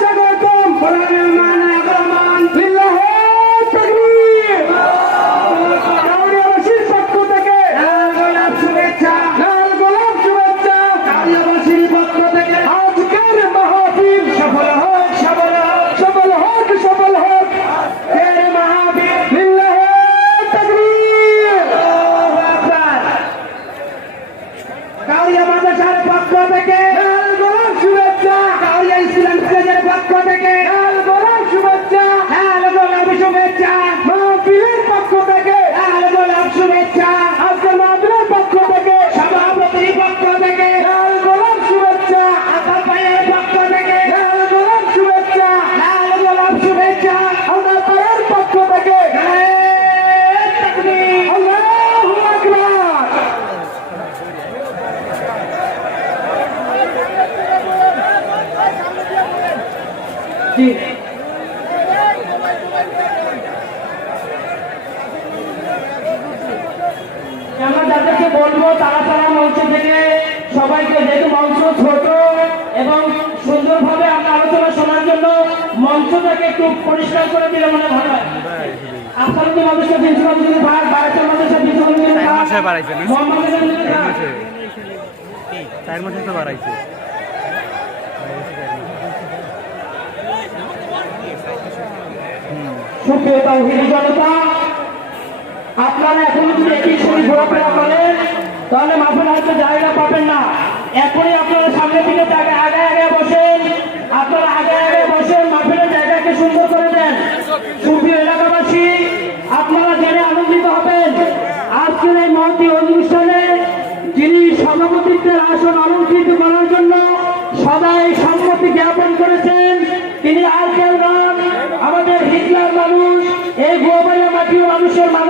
স্বাগতম জি আমরা যাদেরকে বলব তারা তারা মঞ্চ থেকে সবাইকে যেহেতু মঞ্চ ছোট এবং সুন্দরভাবে আমরা আলোচনা শোনার জন্য মঞ্চটাকে একটু পরিষ্কার করে দিলে মনে ভালো হয়। কি মাদ্রাসা প্রিন্সিপাল যদি ভাগ বারাসাত মাদ্রাসা প্রিন্সিপাল যদি ভাগ? মোহাম্মদ চার মাসে তো বাড়াইছে। আপনারা এখন তাহলে মাফের হাতে জায়গা পাবেন না। এখনই আপনারা আগে আগে বসেন, আপনারা আগে আগে বসেন মাফের জায়গাকে সুন্দর আপনারা জেনে আনন্দিত হবেন, আজকের এই মহতি অনুষ্ঠানে যিনি সভাপতিত্বের আসন অলঙ্কৃত করার জন্য সদাই সম্মতি জ্ঞাপন করেছেন, তিনি আর কেউ মানুষ এই গোবাইয়া মাটির মানুষের মানুষ।